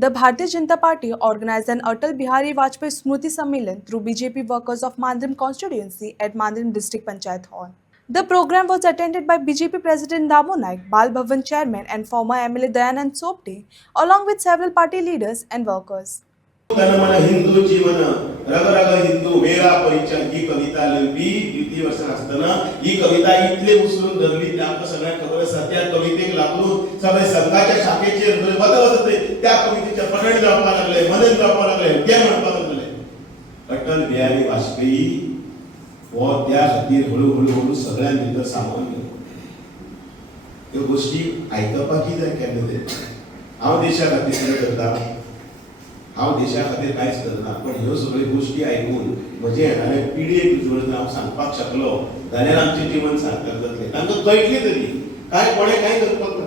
The Bharatiya Janata Party organized an Atal Bihari Vajpayee Smruti Sammelan through BJP workers of Mandrim constituency at Mandrim District Panchayat Hall. The program was attended by BJP President Damo Naik, Bal Bhavan Chairman and former MLA Dayanand Sopte, along with several party leaders and workers. मन हिंदू जीवन रग रग हिंदू मेरा परिचय ही कविता लिहिली 20 वर्ष असताना ही कविता इतले उचलून धरली त्या सगळ्या खबर सध्या कवितेक लागून सगळे संघाच्या शाखेचे बदलत त्या कवितेच्या पठण जावपा लागले मनन जावपा लागले ते म्हणपा लागले अटल बिहारी वाजपेयी व त्या खातीर हळू सगळ्यां भितर सामावून घेतलो ह्यो गोष्टी आयकपाक जाय केन्ना हांव देशा खातीर करता हांव देशा खातीर कांयच करना पण ह्यो सगळ्यो गोष्टी आयकून म्हजे येणारे पिळगेक उजवडून हांव सांगपाक शकलो जाल्यार आमचें जीवन सार्थक जातलें तांकां कळटलें तरी काय कोणें कांय करपाक ना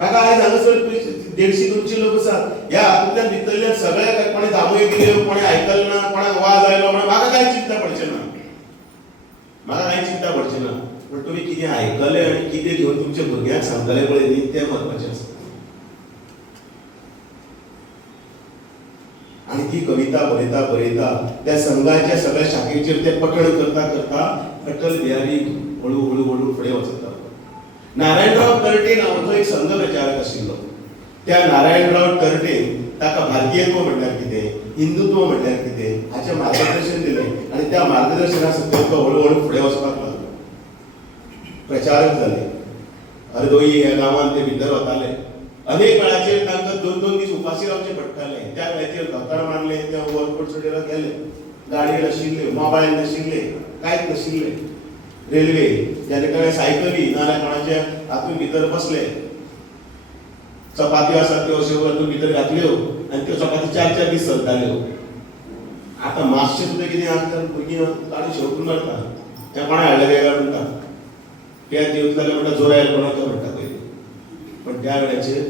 ताका आयज हांगासर 150-200 लोक आसात ह्या हातूंतल्यान भितरल्यान सगळ्याक कोणें जामय दिल्यो कोणें आयकलें ना कोणाक वाज आयलो म्हणून म्हाका कांय चिंता पडचें ना म्हाका कांय चिंता पडचें ना पूण तुमी कितें आयकलें आनी कितें घेवन तुमच्या भुरग्यांक सांगतले पळय न्ही तें म्हत्वाचें आसा आणि ती कविता बरयता त्या संघाच्या सगळ्या शाखेचेर ते पठण करता अटल बिहारी हळू फुडें वचता नारायणराव तरटे नांवाचो एक संघ प्रचारक आशिल्लो त्या नारायणराव तरटेन ताका भारतीयत्व म्हटल्यार कितें हिंदुत्व म्हटल्यार कितें हाचें मार्गदर्शन दिलें आनी त्या मार्गदर्शना सकयल तो हळू फुडें वचपाक लागलो प्रचारक जाले हरदोई ह्या गांवांत ते भितर वताले अनेक वेळाचेर तांकां 2-2 दीस उपाशी रावचें पडटालें त्या वेळाचेर धोतर मारले ते वरपट सुटेला गेले गाडी नाशिल्ल्यो मोबायल नाशिल्ले कांयच नाशिल्लें रेल्वे जेन्ना कडेन सायकली नाल्यार कोणाच्या हातून भितर बसले चपात्यो आसात त्यो अश्यो हातून भितर घातल्यो आनी त्यो चपाती 4-4 दीस चलताल्यो आतां मातशें सुद्दां कितें आसता भुरगीं गाडी शेवटून मारता तें कोणा हाडलें काय म्हणटा पेज जेवता जाल्यार म्हणटा जोरायर कोणाचो म्हणटा पयलीं पण त्या वेळाचेर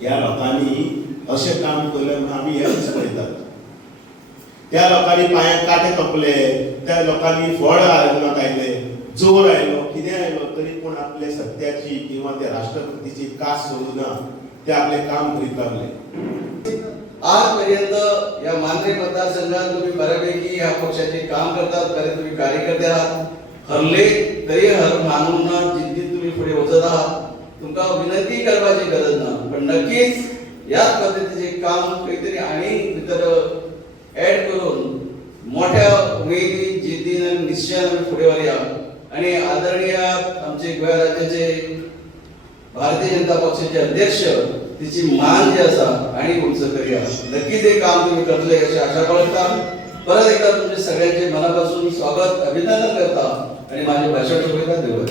ह्या लोकांनी अशें काम केलें म्हणून आमी हे दीस पळयतात त्या लोकांनी पांयाक काटे तोपले त्या लोकांनी फळ नाकायले जोर आयलो कितें आयलो तरी पूण आपले सत्याची किंवा त्या राष्ट्रपतीची कास सोडूं ना ते आपले काम करीत लागले आजपर्यंत या मांद्रे मतदारसंघात तुम्ही बऱ्यापैकी या पक्षाचे काम करतात बरे तुम्ही कार्यकर्ते आहात हरले तरी हर मानून जिद्दीत तुम्ही पुढे वचत आहात तुमका विनंती करपाची गरज ना पण नक्कीच याच पद्धतीचे काम काहीतरी आणि भितर ऍड करून मोठ्या उमेदी जिद्दीन आणि निश्चयान पुढे वरया आणि आदरणीय आमचे गोंय राज्याचे भारतीय जनता पक्षाचे अध्यक्ष तिची मान जी आसा आणि उंच करूया नक्कीच हे काम तुम्ही करतले अशी आशा बाळगता परत एकदा तुमचे सगळ्यांचे मनापासून स्वागत अभिनंदन करता आणि माझे भाषण सोबत देऊ